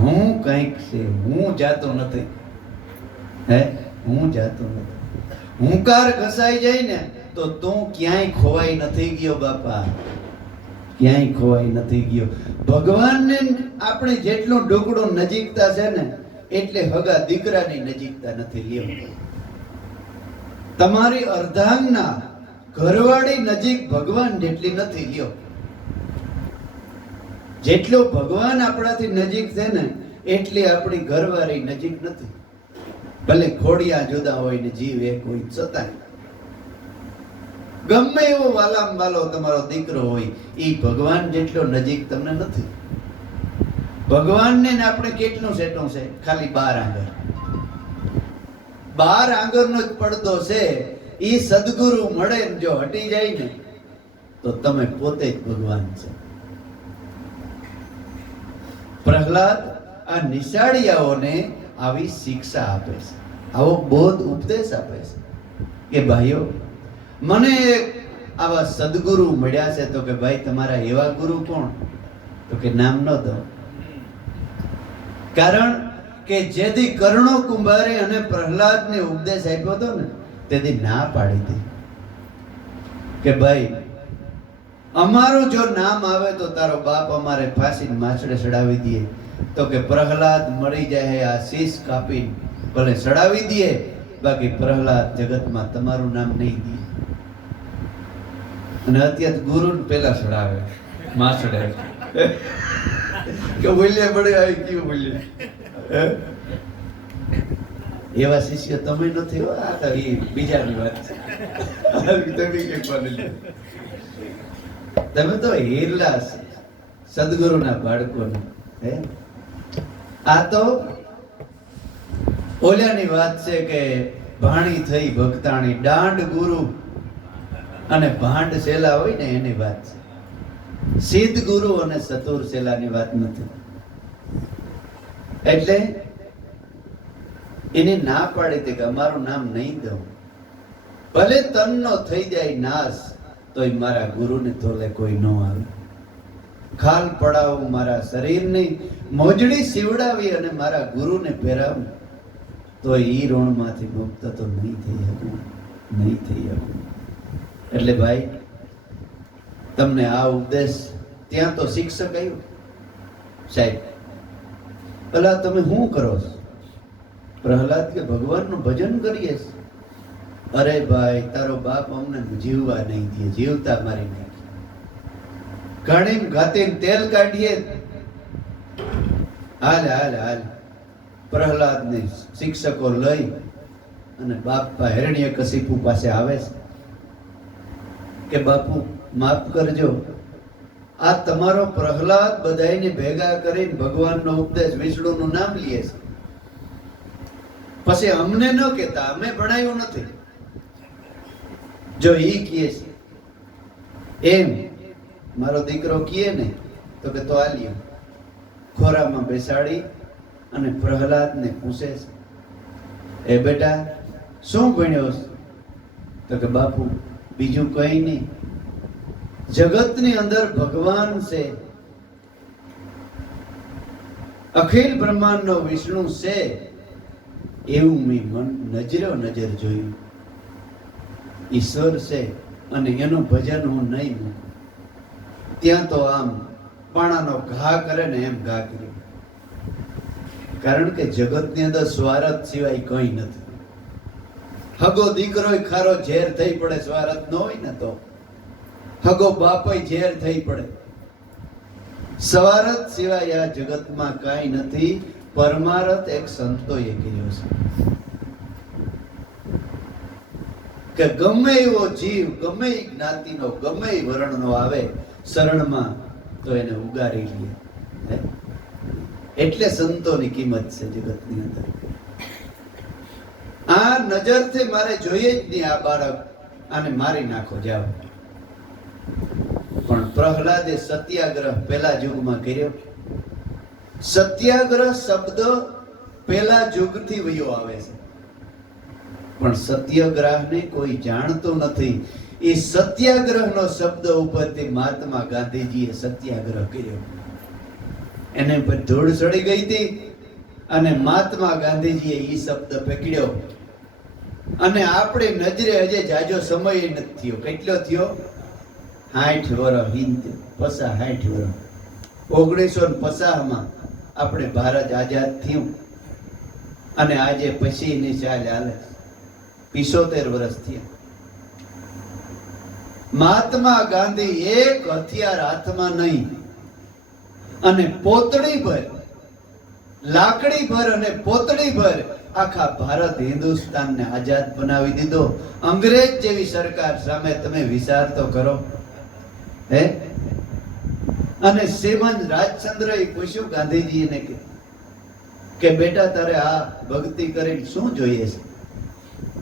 હું કંઈક છે, હું જાતો નથી. હે, હું જાતો નથી. હુંકાર ઘસાઈ જાય ને તો તું ક્યાંય ખોવાઈ નથી ગયો બાપા, ક્યાંય ખોવાઈ નથી ગયો. ભગવાનને આપણે જેટલું ઢોકળું નજીકતા છે ને એટલે હગા દીકરાની નજીકતા નથી લ્યો. તમારી અર્ધાંગના ઘરવાળી નજીક ભગવાન જેટલી નથી લ્યો. જેટલો ભગવાન આપણાથી નજીક છે ને એટલી આપણી ઘરવાળી નજીક નથી. ભલે ખોડિયા જુદા હોય ને જીવ એક હોય છતાં ગમે એવો વાલામ વાલો તમારો દીકરો હોય એ ભગવાન જેટલો નજીક તમને નથી. ભગવાનને આપણે કેટલું સેટું છે? ખાલી 12 આંગળ. 12 આંગળનો જ પડદો છે. એ સદગુરુ મળે ને જો હટી જાય ને તો તમે પોતે જ ભગવાન છે. પ્રહલાદ આ નિશાળિયાઓને આવી શિક્ષા આપે છે, આવો બોધ ઉપદેશ આપે છે કે ભાઈઓ મને આવા સદગુરુ મળ્યા છે. તો કે ભાઈ તમારા એવા ગુરુ કોણ? તો કે નામ ન દો. કારણ કે જેથી કર્ણો કુંભારે અને પ્રહલાદને ઉપદેશ આપ્યો હતો ને તેથી ના પાડી હતી કે ભાઈ અમારું જો નામ આવે તો તારો બાપ અમારે ફાંસીને માછડે ચડાવી દે. તો કે પ્રહલાદ મરી જાય આ શીશ કાપી ભલે ચડાવી દે, બાકી પ્રહલાદ જગતમાં તમારું નામ નહીં દે. અને અત્યારે ગુરુ પેલા ચડાવે માછડે કે બોલ્યા પડે આવી કયું બોલ્યા. એવા શિષ્ય તમે નથી. આ તો એ બીજાની વાત છે. તમે તો હીરલા સદગુરુના બાળકો. હે, આ તો ઓલ્યાની વાત છે કે ભાણી થઈ ભક્તાણી, દાંડ ગુરુ અને ભાંડ સેલા હોય ને એની વાત છે. સિદ્ધ ગુરુ અને સતુર સેલાની વાત નથી. એટલે એને ના પાડી હતી કે અમારું નામ નહીં દઉં. ભલે તનનો થઈ જાય નાશ તોય મારા ગુરુને તોલે કોઈ ન આવે. ખાલ પડાવું મારા શરીરની મોજડી સીવડાવી અને મારા ગુરુને પહેરાવું તો ઈ ઋણમાંથી મુક્ત તો નહીં થઈ શકું, નહીં થઈ શકું. એટલે ભાઈ તમને આ ઉપદેશ ત્યાં તો શિક્ષક આવ્યું, સાહેબ ભલા તમે શું કરો છો? પ્રહલાદ કે ભગવાનનું ભજન કરીએ. અરે ભાઈ તારો બાપ અમને જીવવા નહીં દે, જીવતા મારી નાખી. ઘણી ઘાતી તેલ કાઢીએ. હાલ હાલ હાલ પ્રહલાદ ને શિક્ષકો લઈ અને બાપા હિરણ્યકશિપુ પાસે આવે છે કે બાપુ માફ કરજો, આ તમારો પ્રહલાદ બધાને ભેગા કરીને ભગવાનનો ઉપદેશ વિષ્ણુનું નામ લે છે, પછી અમને ન કહેતા, અમે ભણાયું નથી. જો ઈ કહે છે એમ મારો દીકરો કહે ને તો કે તો આ લ્યો. ખોરામાં બેસાડી અને પ્રહલાદને પૂછે છે, એ બેટા શું ભણ્યો? તો કે બાપુ બીજું કઈ નહીં, જગતની અંદર ભગવાન છે, અખિલ બ્રહ્માંડનો વિષ્ણુ છે એવું મેં નજરો નજર જોયું. ઈશ્વર છે અને એનું ભજન હું નહીં મૂકું. ત્યાં તો આમ પાણાનો ઘા કરે ને એમ ઘા કર્યો. કારણ કે જગતની અંદર સ્વાર્થ સિવાય કંઈ નથી. હગો દીકરો ખારો ઝેર થઈ પડે, સ્વાર્થ ન હોય ને તો હગો બાપય ઝેર થઈ પડે. સ્વાર્થ સિવાય આ જગતમાં કાંઈ નથી. પરમાર્થ એક સંતોએ કર્યો છે કે ગમે એવો જીવ, ગમે એ જ્ઞાતિનો, ગમે એ વર્ણનો આવે શરણમાં તો એને ઉગારી લે. એટલે સંતોની કિંમત છે જગતની અંદર. આ નજરથી મારે જોઈએ જ નહીં આ બાળક, આને મારી નાખો જાઓ. પણ પ્રહલાદે સત્યાગ્રહ પેલા યુગમાં કર્યો. સત્યાગ્રહ શબ્દ પેલા યુગથી વયો આવે છે, પણ સત્યાગ્રહને કોઈ જાણતું નથી. એ સત્યાગ્રહનો શબ્દ ઉપરથી મહાત્મા ગાંધીજીએ સત્યાગ્રહ કર્યો. એને પર ધૂળ ચડી ગઈ હતી અને મહાત્મા ગાંધીજીએ ઈ શબ્દ પકડ્યો અને આપણે નજરે હજે જાજો સમય નથી થયો. કેટલો થયો? 60 વર્ષ હિંદ પસા 60 વર્ષ 1950 આપણે ભારત આઝાદ થયું અને આજે પછી ની ચાલ હાલે 75 વર્ષ થયા. મહાત્મા ગાંધી એક હથિયાર હાથમાં નહીં અને પોતળી ભર લાકડી ભર અને પોતળી ભર આખા ભારત હિન્દુસ્તાનને આઝાદ બનાવી દીધો. અંગ્રેજ જેવી સરકાર સામે તમે વિચાર તો કરો. હે અને શ્રીમંત રાજચંદ્રએ પૂછ્યું ગાંધીજીને કે બેટા તારે આ ભક્તિ કરીને શું જોઈએ છે?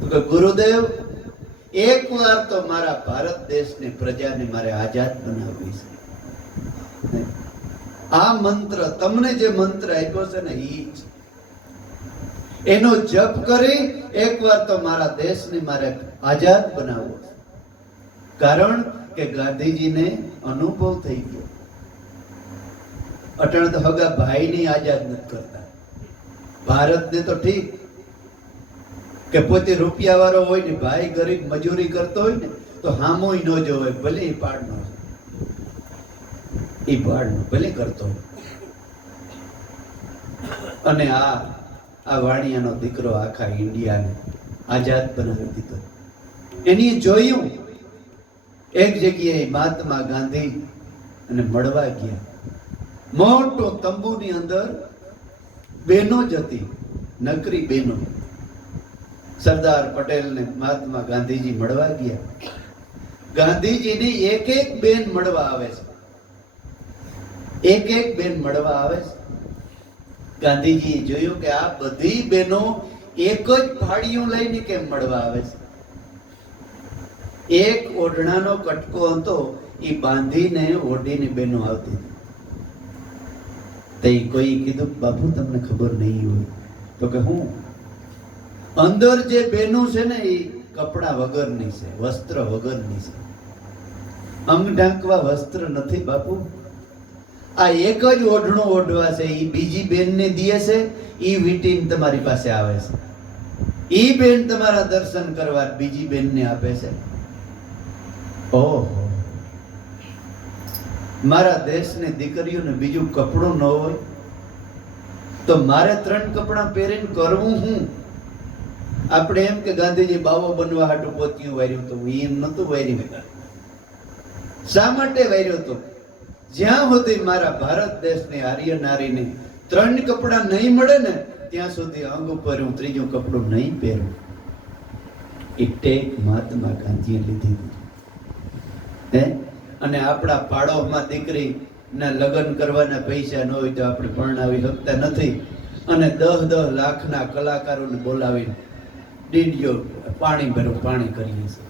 તો કે ગુરુદેવ એક વાર તો મારા ભારત દેશની પ્રજાને મારે આઝાદ બનાવવી છે. આ મંત્ર તમને જે મંત્ર આપ્યો છે ને એનો જપ કરી એકવાર તો મારા દેશને મારે આઝાદ બનાવવો છે. કારણ કે ગાંધીજીને અનુભવ થઈ ગયો. અટણ તો હગા ભાઈની આઝાદ નથી કરતા. ભારતને તો ઠીક કે પોતે રૂપિયા વાળો હોય ને ભાઈ ગરીબ મજૂરી કરતો હોય ને તો હામોય ન જોવે, ભલે એ પાડનો ભલે કરતો હોય. અને આ વાણિયાનો દીકરો આખા ઇન્ડિયાને આઝાદ બનાવી દીધો. એની જોયું એક જગ્યાએ મહાત્મા ગાંધી અને મળવા ગયા. મોટો તંબુની અંદર બહેનો જ હતી, નકરી બહેનો. સરદાર પટેલ ને મહાત્મા ગાંધીજી મળવા ગયા. ગાંધીજીની એક એક બેન મળવા આવે છે, એક એક બેન મળવા આવે છે. ગાંધીજીએ જોયું કે આ બધી બહેનો એક જ ફાળીયું લઈને કેમ મળવા આવે છે? એક ઓઢણાનો કટકો હતો, એ બાંધીને ઓઢીને બહેનો આવતી. તે કોઈ કીધું બાપુ તમને ખબર નહીં હોય તો કે હું અંદર જે બહેનો છે ને એ કપડા વગરની છે, વસ્ત્ર વગરની છે. અંગ ઢાંકવા વસ્ત્ર નથી બાપુ. આ એક જ ઓઢણો ઓઢવા છે. એ બીજી બેનને દીએ છે, એ વીટીને તમારી પાસે આવે છે. એ બેન તમારા દર્શન કરવા બીજી બેનને આપે છે. ઓહો, મારા દેશની દીકરીઓને બીજું કપડું ન હોય તો મારે 3 કપડાં પહેરીને કરવું હું? આપણે એમ કે ગાંધીજી બાવો બનવા હાટું પોતિયું વાર્યું હતું. એમ નતું વાર્યું. શા માટે વાર્યું હતું? જ્યાં સુધી મારા ભારત દેશની આર્ય નારીને 3 કપડાં નહીં મળે ને ત્યાં સુધી અંગ ઉપર હું ત્રીજું કપડું નહીં પહેરું. એ ટેક મહાત્મા ગાંધીએ લીધી. હે અને આપણા પાડોમાં દીકરી ના લગ્ન કરવાના પૈસા ન હોય તો આપણે પરણાવી શકતા નથી અને 10 લાખના કલાકારોને બોલાવીને ડીડીઓ પાણી કરીએ છીએ.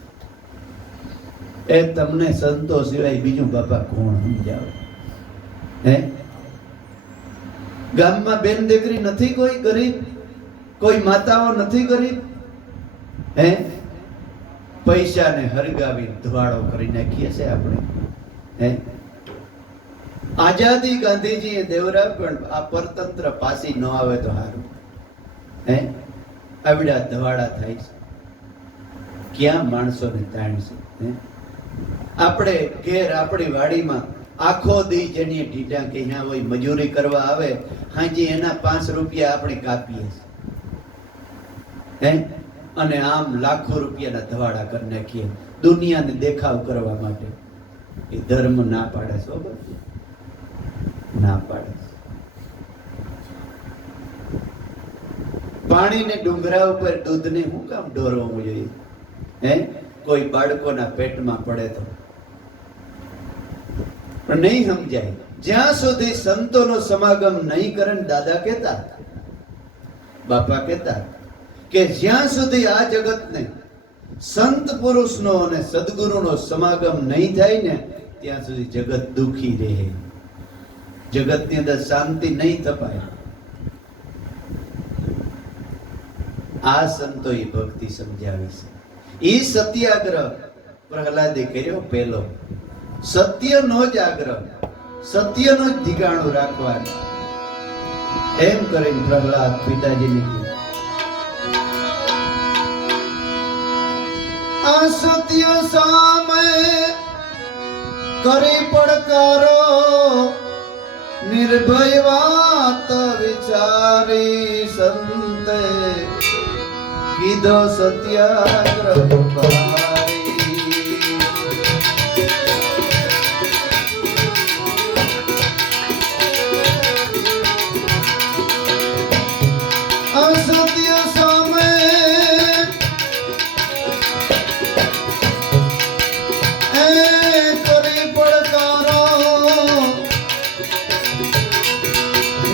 એ તમને સંતો સિવાય બીજું બાપા કોણ સમજાવે? હે ગામમાં બેન દીકરી નથી કોઈ ગરીબ? કોઈ માતાઓ નથી ગરીબ? હે પૈસાને હરગાવી ધુવાડો કરી નાખીએ છે આપણે. હે આઝાદી ગાંધીજીએ દેવરા પણ આ પરતંત્ર પાછી ન આવે તો સારું. હે આવડા ધવાડા થાય છે. ક્યાં માણસોને તાણ છે? આપણે ઘેર આપણી વાડીમાં આખો દી જેની ઢીઢા કે અહીંયા હોય મજૂરી કરવા આવે, હાજી એના 5 રૂપિયા આપણે કાપીએ હે અને આમ લાખો રૂપિયાના ધવાડા કરી નાખીએ દુનિયાને દેખાવ કરવા માટે. એ ધર્મ ના પાડે છો? ના પાડે. પાણીને ડુંગરા ઉપર દૂધને શું કામ ઢોરવું જોઈએ? હે કોઈ બાળકોના પેટમાં પડે તો પણ નહીં સમજાય. જ્યાં સુધી સંતોનો સમાગમ નહીં કરે, દાદા કહેતા, બાપા કહેતા કે જ્યાં સુધી આ જગતને સંત પુરુષનો અને સદગુરુનો સમાગમ નહીં થાય ને ત્યાં સુધી જગત દુખી રહે. જગતની અંદર શાંતિ નહીં તપાય. આ સંતોએ ભક્તિ સમજાવી છે. ઈ સત્યાગ્રહ પ્રહલાદે કર્યો પહેલો. સત્યનો જ આગ્રહ, સત્યનો જ ઠીકાણું રાખવાનું. એમ કરીને પ્રહલાદ પિતાજીને કીધું, આ સત્ય સામે કરી પડકારો, નિર્ભય વાત વિચારી સંતે કીધો સત્યાગ્રહ ભારી. અસત્ય સામે કરી પડકારો,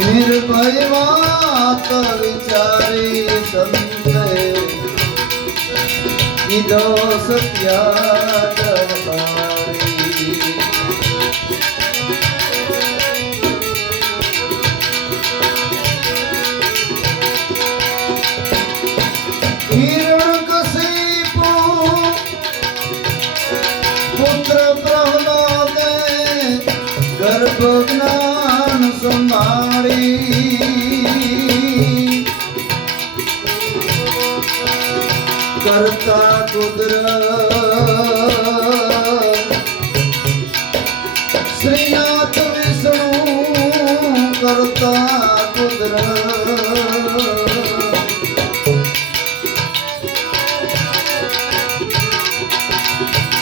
નિર્ભય વાત વિચારી સંતે કીધો સત્યાગ્રહ ભારી. હિરણ્યકશિપુ પુત્ર પ્રહલાદે ગર્ભ જ્ઞાન સંભાળી, કરતા કુદરત શ્રીનાથ વિષ્ણુ, કરતા કુદરત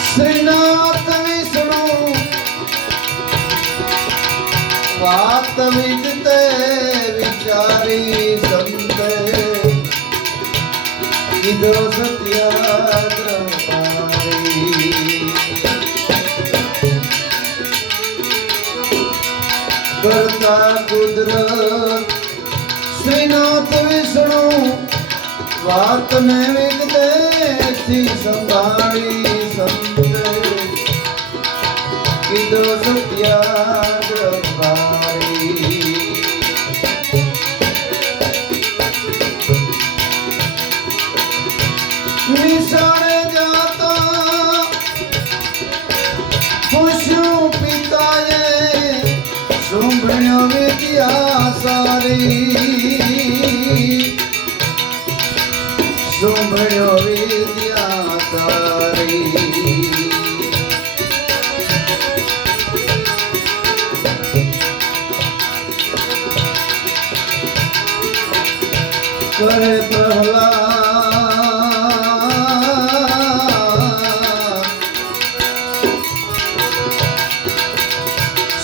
શ્રીનાથ વિષ્ણુ, વાત વિદતે વિચારી સંતે કીધો સત્યાગ્રહ ભારી. કરતા કુદરત શ્રીનાથ વિષ્ણુ, વાતને વિદતેથી સંભાળી સંતે કીધો સત્યાગ્રહ ભારી. નિશાળે જાતા પૂછ્યું પિતાએ, સુંભણ્યો વિદ્યા સારી, સુંભણ્યો વિદ્યા સારી. કરે પ્રહલાદ,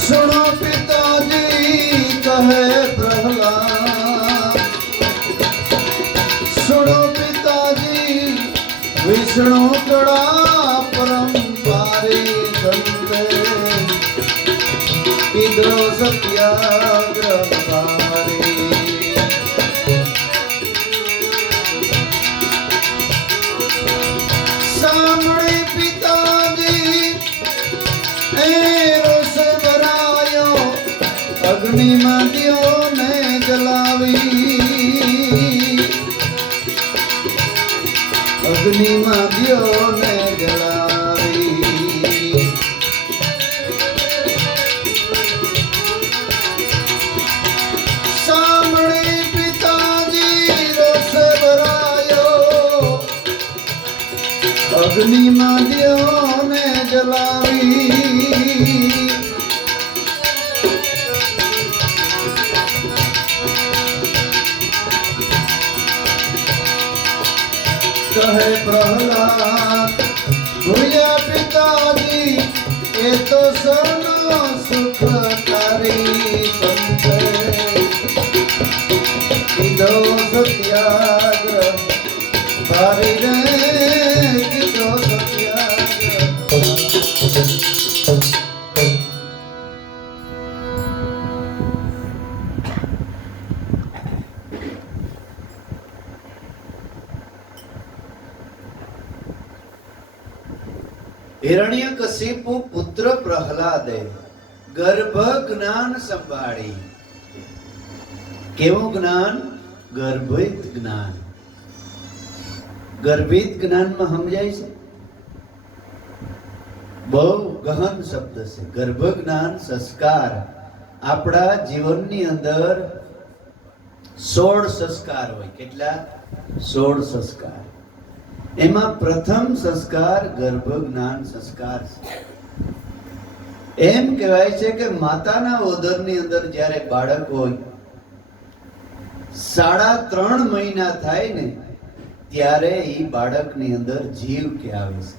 સુનો પિતાજી કહે પ્રહલાદ, સુનો પિતાજી વિષ્ણુ કળા પરંપારી સંતે કીધો સત્યાગ્રહ ભારી. સાંભળી પિતાજી એ રોષ ભરાયો, અગ્નિમાં દિયોને જલાવી, અગ્નિમાં દિયોને જલાવી. સાંભળી પિતાજી રોષ ભરાયો, અગ્નિમાં દિયોને જલાવી. કહે પ્રહલાદ, ભૂલ્યા પિતાજી એ તો સૌનો સુખકારી સંતે કીધો સત્યાગ્રહ ભારી રે, કીધો સત્યાગ્રહ ભારી. હિરણ્યકશિપુ પુત્ર પ્રહલાદે ગર્ભ જ્ઞાન સંભાળી. કેવું જ્ઞાન? ગર્ભિત જ્ઞાન. ગર્ભિત જ્ઞાનમાં સમજાય છે, બહુ ગહન શબ્દ છે. ગર્ભ જ્ઞાન સંસ્કાર આપણા જીવનની અંદર 16 સંસ્કાર હોય. કેટલા? 16 સંસ્કાર. એમાં પ્રથમ સંસ્કાર ગર્ભ જ્ઞાન સંસ્કાર છે. એમ કહેવાય છે કે માતાના ઉદરની અંદર જ્યારે બાળક હોય 3.5 મહિના થાય ને ત્યારે એ બાળકની અંદર જીવ કે આવે છે.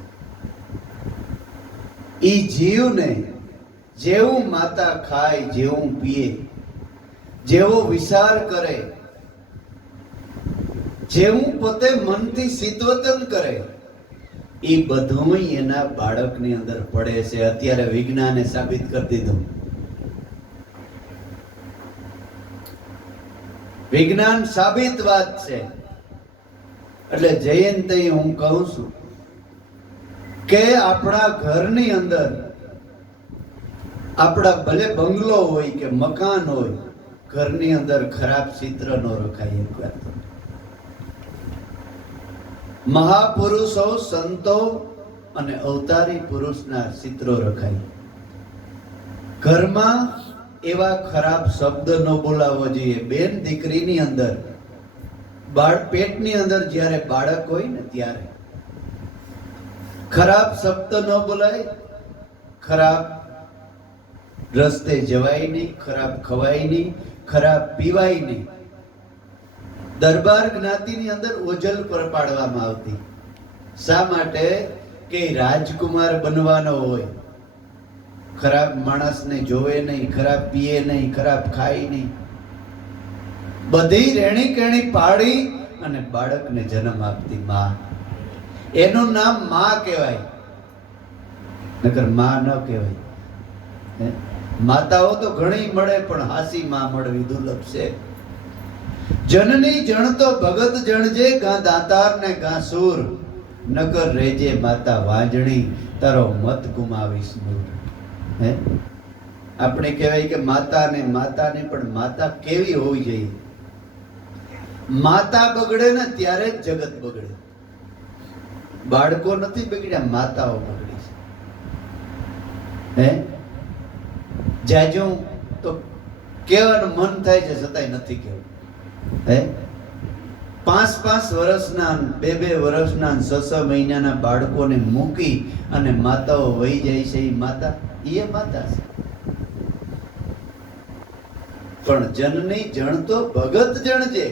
એ જીવને જેવું માતા ખાય, જેવું પીએ, જેવો વિચાર કરે, જેવું પોતે મનથી સિતવતન કરે, એ બધું એના બાળકની અંદર પડે છે. અત્યારે વિજ્ઞાને સાબિત કરી દીધું. વિજ્ઞાન સાબિત વાત છે. એટલે જયંત હું કહું છું કે આપણા ઘરની અંદર, આપણા ભલે બંગલો હોય કે મકાન હોય, ઘરની અંદર ખરાબ ચિત્ર ન રખાય. એક વાત મહાપુરુષો, સંતો અને અવતારી પુરુષના ચિત્રો રખાય. ઘરમાં એવા ખરાબ શબ્દ ન બોલાવો જોઈએ. બેન દીકરીની અંદર, પેટની અંદર જ્યારે બાળક હોય ને ત્યારે ખરાબ શબ્દ ન બોલાય, ખરાબ રસ્તે જવાય નહીં, ખરાબ ખવાય નહીં, ખરાબ પીવાય નહીં. દરબાર જ્ઞાતિની અંદર ઓજલ પર પાડવામાં આવતી. શા માટે? કે રાજકુમાર બનવાનો હોય. ખરાબ માણસને જોવે નહીં, ખરાબ પીએ નહીં, ખરાબ ખાય નહીં. બધી રેણી કેણી પાડી અને બાળકને જન્મ આપતી માં. એનું નામ માં કહેવાય, નકર માં ન કહેવાય. માતાઓ તો ઘણી મળે પણ હાસી માં મળવી દુર્લભ છે. જનની જણ તો ભગત જણજે, ગા દાતાર ને ગા સૂર, નકર રેજે માતા વાંજણી, તારો મત ગુમાવીશ નૂર. હે આપણે કહેવાય કે માતા ને પણ માતા કેવી હોવી જોઈએ? માતા બગડે ને ત્યારે જ જગત બગડે. બાળકો નથી બગડ્યા, માતાઓ બગડી છે. હે જાજુ તો કહેવાનું મન થાય છે, છતાંય નથી કહેવું. હે 5-5 વર્ષના, 2-2 વર્ષના, 6-6 મહિનાના બાળકોને મૂકી અને માતાઓ વહી જાય છે. એ માતા છે. પણ જનની જણ તો ભગત જણજે,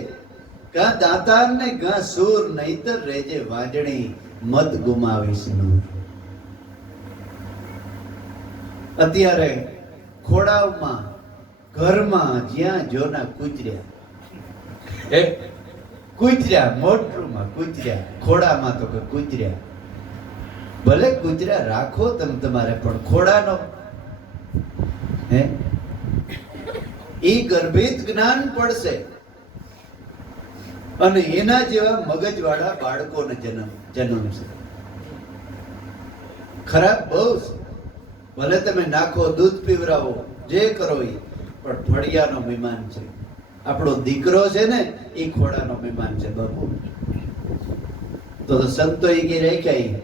કા દાતાર ને ગા સૂર, નહીતર રેજે વાંજણી, મત ગુમાવીશ નૂર. અત્યારે ખોડાવમાં, ઘરમાં જ્યાં જોના કૂતર્યા, મોટરમાં કૂતર્યા, ખોડામાં તો કે કૂતર્યા. ભલે કૂતર્યા રાખો તમે તમારે, પણ ખોડાનો હે એ ગર્ભિત જ્ઞાન પડશે અને એના જેવા મગજવાળા બાળકોને જન્મશે. ખરાબ બહુ છે. ભલે તમે નાખો, દૂધ પીવરાવો, જે કરો એ, પણ ફળિયાનો મહેમાન છે. આપણો દીકરો છે ને એ ખોડાનો મહેમાન છે બાપુ. તો સંતો એ કઈ રાખ્યા?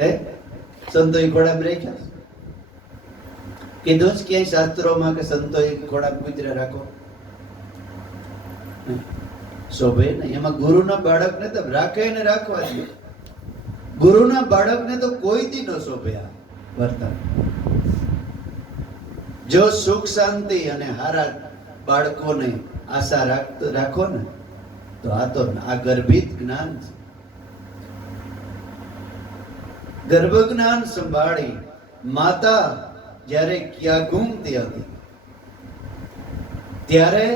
હે સંતો એ ખોડામાં રાખ્યા? કીધું જ ક્યાંય શાસ્ત્રોમાં કે સંતો એ ખોડામાં કૂતરા રાખો? શોભે નહીં. એમાં ગુરુના બાળકને તો રાખે ને રાખવા દે. ગુરુના બાળકને તો કોઈ દી ન શોભે આ વર્તન. જો સુખ શાંતિ અને હારા બાળકોને આશા રાખો ને તો આ ગર્ભિત જ્ઞાન છે. ગર્ભ જ્ઞાન સંભાળી માતા જ્યારે ક્યાં ઘૂમતી હતી ત્યારે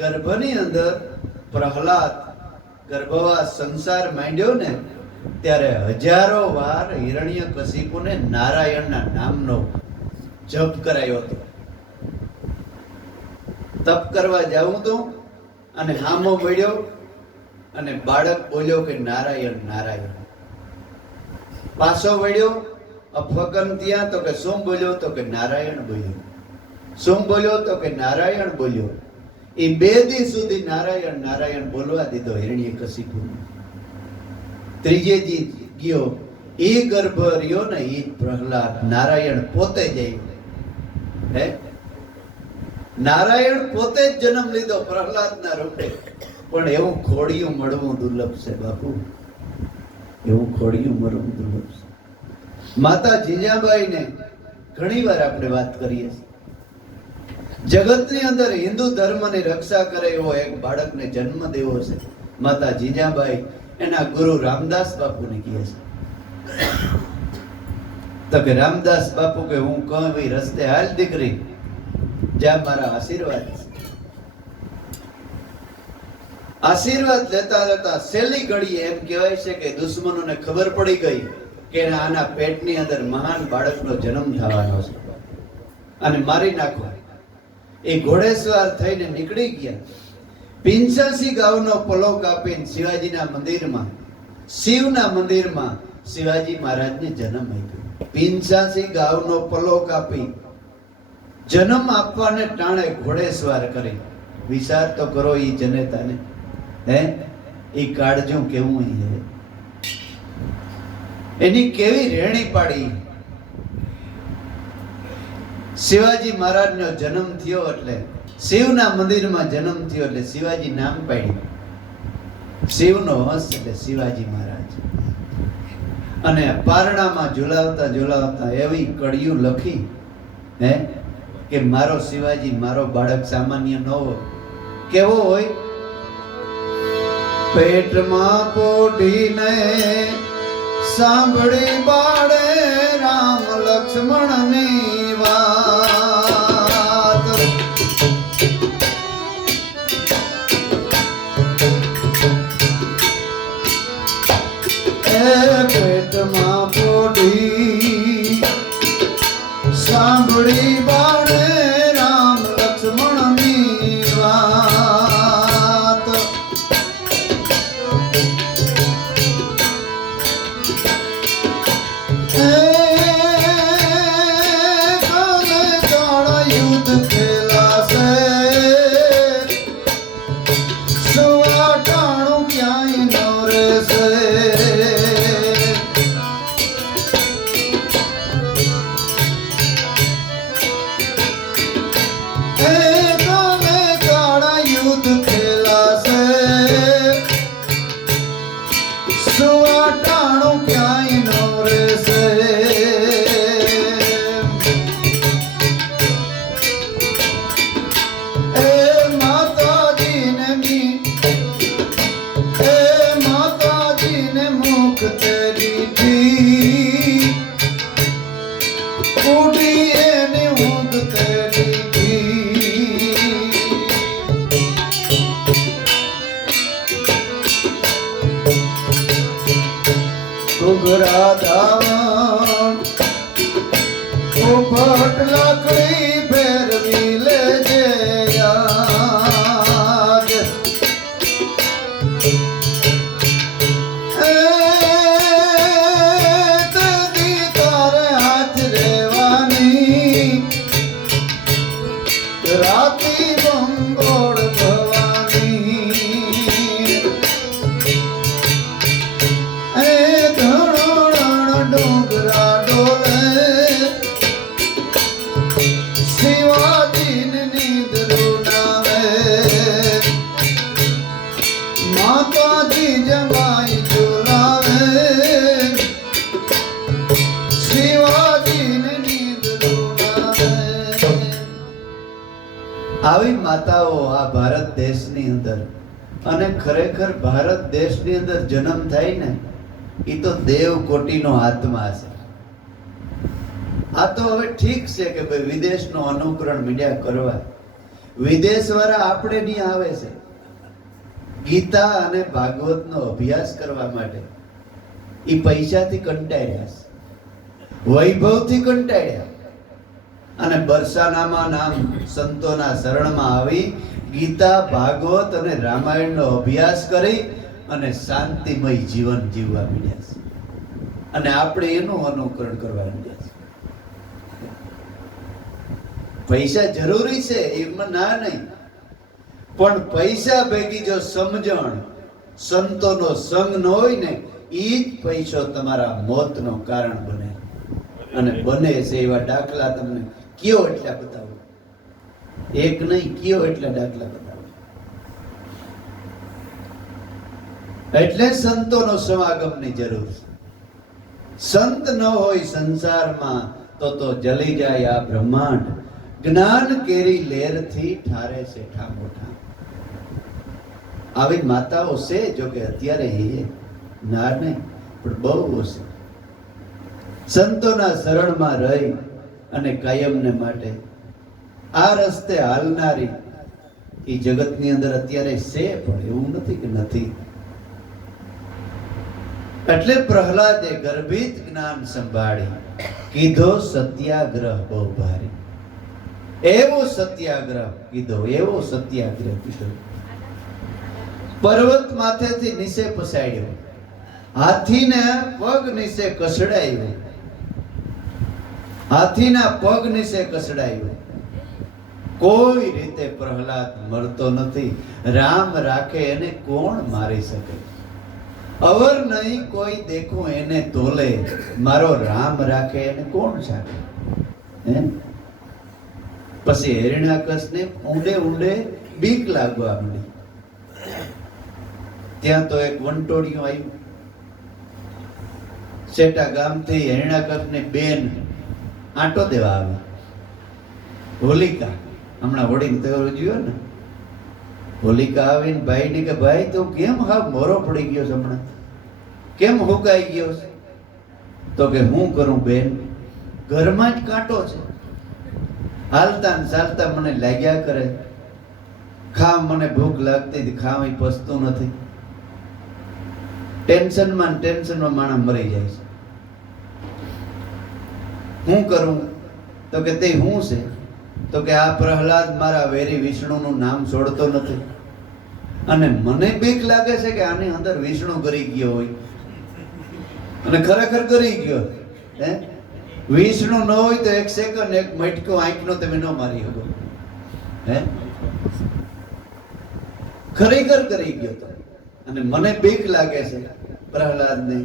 ગર્ભની અંદર પ્રહલાદ ગર્ભવાસ સંસાર માંડ્યો ને ત્યારે હજારો વાર હિરણ્યકશિપુને નારાયણના નામનો જપ કરાયો હતો. તપ કરવા જાઉં તો અને હામો મળ્યો અને બાળક બોલ્યો કે નારાયણ નારાયણ. પાછો વળ્યો અફકન ત્યાં તો કે શું બોલ્યો? તો કે નારાયણ બોલ્યો. શું બોલ્યો? તો કે નારાયણ બોલ્યો. એ 2 દિવસ સુધી નારાયણ નારાયણ બોલવા દીધો હિરણ્યકશિપુ. ત્રીજે દી ગયો એ ગર્ભ રહ્યો ને એ પ્રહલાદ નારાયણ પોતે જ આવ્યો. હે નારાયણ પોતે જ જન્મ લીધો પ્રહલાદના રૂપે, પણ એવું ખોડિયું મળવું દુર્લભ છે બાપુ, એવું ખોડિયું મળવું દુર્લભ છે. માતા જીજાબાઈને ઘણી વાર આપણે વાત કરીએ છીએ. જગતની અંદર હિન્દુ ધર્મની રક્ષા કરે એવો એક બાળકને જન્મ દેવો છે માતા જીજાબાઈ એના ગુરુ રામદાસ બાપુને કહે છે. તો કે રામદાસ બાપુ કે હું કહું એ રસ્તે હાલ દીકરી, જ્યાં મારા આશીર્વાદ છે. આશીર્વાદ લેતા લેતા છેલ્લી ઘડીએ એમ કહેવાય છે કે દુશ્મનોને ખબર પડી ગઈ કે આના પેટની અંદર મહાન બાળકનો જન્મ થવાનો છે અને મારી નાખો. એ ઘોડેસવાર થઈને નીકળી ગયા. 85 ગાઉનો પલો કાપીને શિવાજીના મંદિરમાં, શિવના મંદિરમાં શિવાજી મહારાજને જન્મ આપ્યો. 85 ગાઉનો પલો કાપી જન્મ આપવાને ટાણે ઘોડેસવાર કરી. વિચાર તો કરો ઈ જનેતાને, હે ઈ કાળજું કેવું હે, એની કેવી રેણી પાડી. શિવાજી મહારાજનો જન્મ થયો એટલે શિવના મંદિરમાં જન્મ થયો એટલે શિવાજી નામ પાડ્યું. શિવનો વંશ એટલે શિવાજી મહારાજ. અને પારણામાં ઝુલાવતા ઝુલાવતા એવી કડિયું લખી હે કે મારો શિવાજી મારો બાળક સામાન્ય ન હોય. કેવો હોય? પેટમાં પોઢીને સાંભળી બાળે રામ લક્ષ્મણની વાત. એ પેટમાં પોઢી સાંભળી બાળે રામ લક્ષ્મણની વાત. યુદ્ધ ખેલાશે સુવાટાણું ક્યાંય ન રહેશે. યુદ્ધ ખેલાશે સુવાટાણું ક્યાંય ન રહેશે. પોપટ લાકડી ફેરવી લેજે યાદ. તેદી તારે હાથ રેવાની રાતી બંગોળ થવાની. ડુંગરા ડોલે શિવાજીને નીંદ રૂડાવે. માતાજી જમાઈ ઝુલાવે શિવાજીને નીંદ રૂડાવે. આવી માતાઓ આ ભારત દેશની અંદર, અને ખરેખર ભારત દેશની અંદર જન્મ થાય ને એ તો દેવ કોટીનો આત્મા છે. આ તો હવે ઠીક છે કે ભાઈ વિદેશનો અનુકરણ મીડિયા કરવા, વિદેશ વાળા આપણે નહીં આવે છે ગીતા અને ભાગવતનો અભ્યાસ કરવા માટે. એ પૈસાથી કંટાળ્યા છે, વૈભવથી કંટાળ્યા, અને બરસાનામાં નામ સંતોના શરણમાં આવી ગીતા ભાગવત અને રામાયણનો અભ્યાસ કરી અને શાંતિમય જીવન જીવવા માંડ્યા છે. અને આપણે એનું અનુકરણ કરવા માંડ્યા છે. પૈસા જરૂરી છે એમાં ના નહીં, પણ પૈસા ભેગી જો સમજણ સંતોનો સંગ ન હોય ને એ જ પૈસો તમારા મોતનો કારણ બને. અને બને છે એવા દાખલા તમને કયો એટલા બતાવો. એક નહીં કયો એટલા દાખલા બતાવે. એટલે સંતોનો સમાગમની જરૂર છે. સંત ન હોય સંસારમાં તો જલી જાય આ બ્રહ્માંડ. જ્ઞાન કેરી લેરથી ઠારે છે ઠામોઠા. આવી માતાઓ છે, જો કે અત્યારે ના નહીં પણ બહુ છે. સંતોના શરણમાં રહી અને કાયમને માટે આ રસ્તે હાલનારી એ જગતની અંદર અત્યારે છે, પણ એવું નથી કે નથી. એટલે પ્રહલાદે ગર્ભિત જ્ઞાન સંભાળી કીધો સત્યાગ્રહ બહુ ભારી. એવો સત્યાગ્રહ કીધો, એવો સત્યાગ્રહ કીધો. પર્વત માથેથી નીચે પસાડ્યો, હાથીને પગ નીચે કસડાયો, હાથીના પગ નીચે કસડાયો. કોઈ રીતે પ્રહલાદ મરતો નથી. રામ રાખે એને કોણ મારી શકે? અવર નહીં કોઈ દેખું એને તોલે, મારો રામ રાખે એને કોણ શકે? પછી હિરણ્યાકશને ઊંડે ઊંડે બીક લાગવા માંડી. ત્યાં તો એક વંટોળિયું આવ્યું. શેટા ગામથી હિરણ્યાકશની બેન આંટો દેવા આવી. હોલિકા હમણાં હોળીને તહેવાર ઉજવ્યો ને, હોલિકા આવીને ભાઈને કે ભાઈ તું કેમ હાવ મોરો પડી ગયો છે હમણાં, કેમ હુકાઈ ગયો છે? તો કે હું કરું બેન, ઘરમાં જ કાંટો છે, હાલતા ને ચાલતા મને લાગ્યા કરે, ખાવ મને ભૂખ લાગતી હતી, ખાવ પચતું નથી, ટેન્શનમાં માણસ મરી જાય છે, હું કરું? તો કે તે હું છે? તો કે આ પ્રહલાદ મારા વેરી વિષ્ણુનું નામ છોડતો નથી, અને મને બીક લાગે છે કે આની અંદર વિષ્ણુ કરી ગયો હોય. અને ખરેખર કરી ગયો. વિષ્ણુ ન હોય તો એક સેકન્ડ એક મટકો આંખનો તમે ન મારી શકો. ખરેખર કરી ગયો તો, અને મને બીક લાગે છે પ્રહલાદને.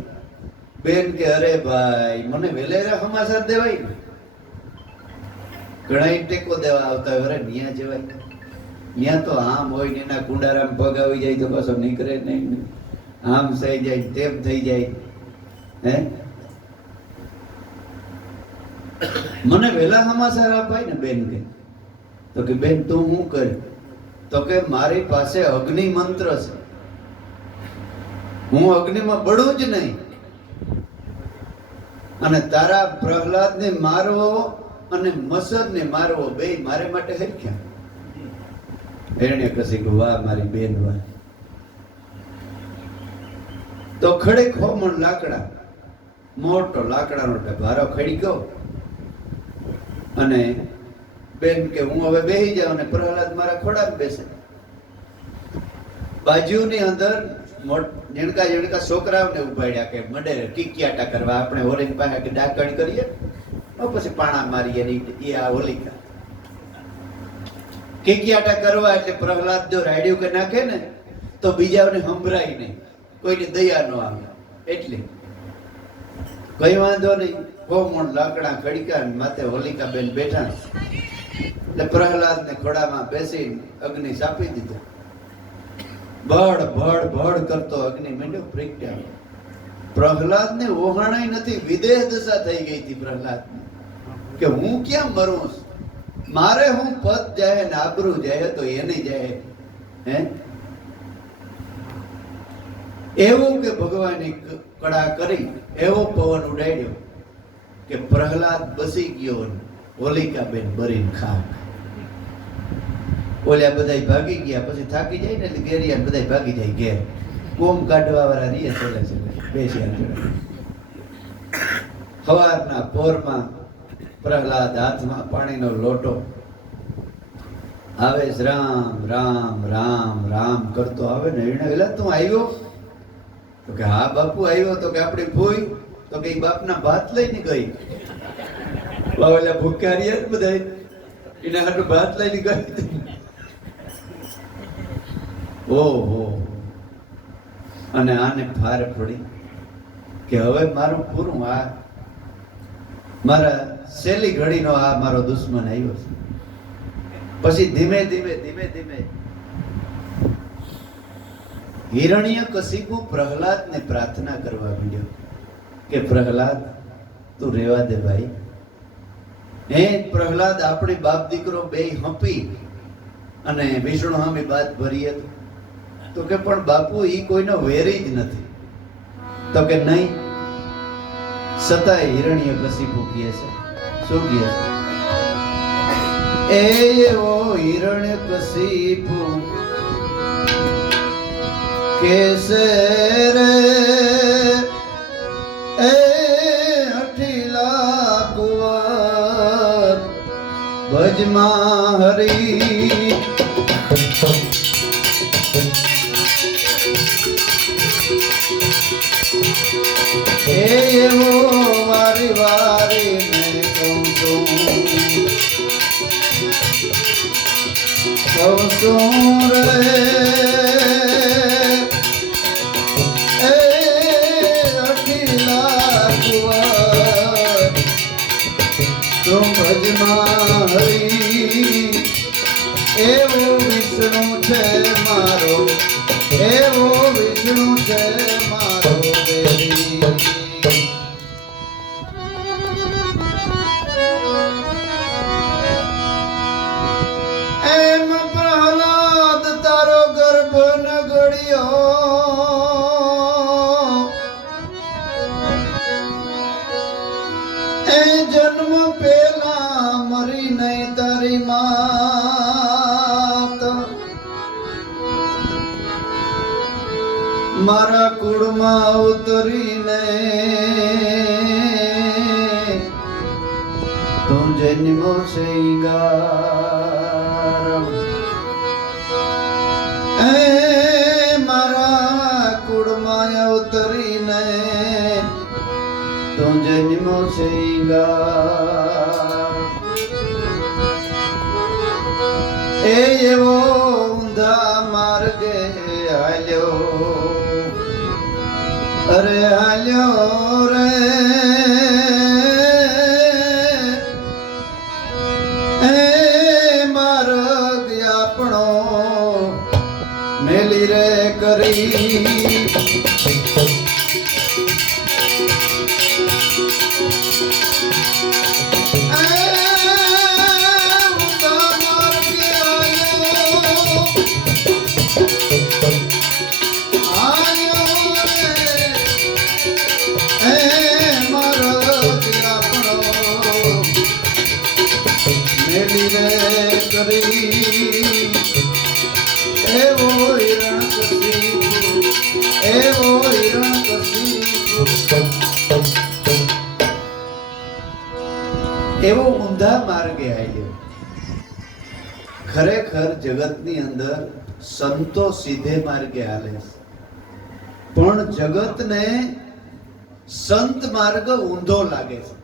બેન કે અરે ભાઈ મને વેલેરા સમાચાર દેવાય ને, ઘણા ટેકો દેવા આવતા હોય, અરે ન્યા જવાય, ન્યા તો આમ હોય ને એના કુંડારામ પગ આવી જાય તો પાછો નીકળે નહીં, આમ થઈ જાય તેમ થઈ જાય. મને વેલા સમાચાર અપાય ને બેન કે. તો કે બેન તું શું કરે? તો કે મારી પાસે અગ્નિ મંત્ર છે, હું અગ્નિમાં બળું જ નહીં, અને તારા પ્રહલાદને મારવો અને મસદને મારવો બે મારે માટે હરખ્યા. હિરણ્યકશિપુ વાહ મારી બેન વાહ. તો ખડે ખોમણ લાકડા, મોટો લાકડાનો ભારો ખડી ગયો, અને બેન કે હું હવે બેહી જાઉં, અને પ્રહલાદ મારા ખોડામાં બેસે. બાજુની અંદર ઝીણકા છોકરાઓને ઉભાડ્યા કે મડે કિકિયાટા કરવા, આપણે ઓરેન્જ પાસે ડાકણ કરીએ પછી પાણા મારીએ, એ આ હોલિકા કિકિયાટા કરવા. એટલે પ્રહલાદ જો રાડ્યું કે નાખે ને તો બીજાઓને સંભળાય નહીં, કોઈને દયા ન આવે. એટલે કઈ વાંધો નહીં, કોમણ લાકડા ખડકા માથે હોલિકા બેન બેઠા, એટલે પ્રહલાદ ને ખોડામાં બેસી અગ્નિ સાપી દીધો. ભડ ભડ ભડ કરતો અગ્નિ માંડ્યો પ્રગટ્યા. પ્રહલાદ ને ઓહાણાય નથી, વિદેહ દશા થઈ ગઈ હતી પ્રહલાદ ને, કે હું ક્યાં મરું, મારે હું પદ જાય ને આબરૂ જાય તો એની જાય. એવું કે ભગવાને કડા કરી એવો પવન ઉડાડ્યો કે પ્રહલાદ બસી ગયો, હોલિકા બેન બરીને ખાક. ઓલ્યા બધા ભાગી ગયા, પછી થાકી જાય ને એટલે ઘેરિયા બધા ભાગી જાય ઘેર. કોમ કાઢવા વાળા રીએ છેલ્લે બેસ્યા. સવારના પોરમાં પ્રહલાદ હાથમાં પાણીનો લોટો આવે, રામ રામ રામ રામ કરતો આવે ને. એને તું આવ્યો? તો કે હા બાપુ આવ્યો. તો કે આપણી ભૂઈ? તો કે બાપના ભાત લઈને ગઈ. ઓલા ભૂખ્યા રહ્યા બધા, એના હાટું ભાત લઈને ગઈ. ઓહો. અને આને ફાર પડી કે હવે મારું પૂરું, આ મારા છેલ્લી ઘડીનો આ મારો દુશ્મન આવ્યો છે. પછી ધીમે ધીમે ધીમે ધીમે હિરણ્યકશિપુ પ્રહલાદને પ્રાર્થના કરવા માંડ્યો કે પ્રહલાદ તું રેવા દે ભાઈ. હે પ્રહલાદ, આપણી બાપ દીકરો બે હંપી અને વિષ્ણુ સામે વાત ભરી હતી. તો કે પણ બાપુ ઈ કોઈનો વેરી જ નથી. તો કે નહીં, છતાંય હિરણ્યકશિપુ કહે છે. શું કહે છે? એવો હિરણ્યકશિપુ કેસે રે એ અઠીલા કુંવર ભજમાં હરી. એવો વારી વારી મેં કહું છું રે એ અખિલા કુંવર તું ભજમાં હરી. એવો વિષ્ણુ છે મારો, એવો વિષ્ણુ છે મારો દેવી. એમ પ્રહલાદ તારો ગર્ભ ન ગળ્યો, એ જન્મ પેલા મરી નહીં તારી માત. મારા કુળમાં ઉતરીને તું જન્મો છે ગારમ. એ મારા કુળમાં ઉતરીને તું જન્મો છે ગારમ. એ એવો ઊંધા માર્ગે હાલ્યો, અરે હાલ્યો રે એ માર્ગ આપણો મેલી રે કરી. એવો ઊંધા માર્ગે આવ્યો. ખરેખર જગતની અંદર સંતો સીધે માર્ગે હાલે છે, પણ જગતને સંત માર્ગ ઊંધો લાગે છે.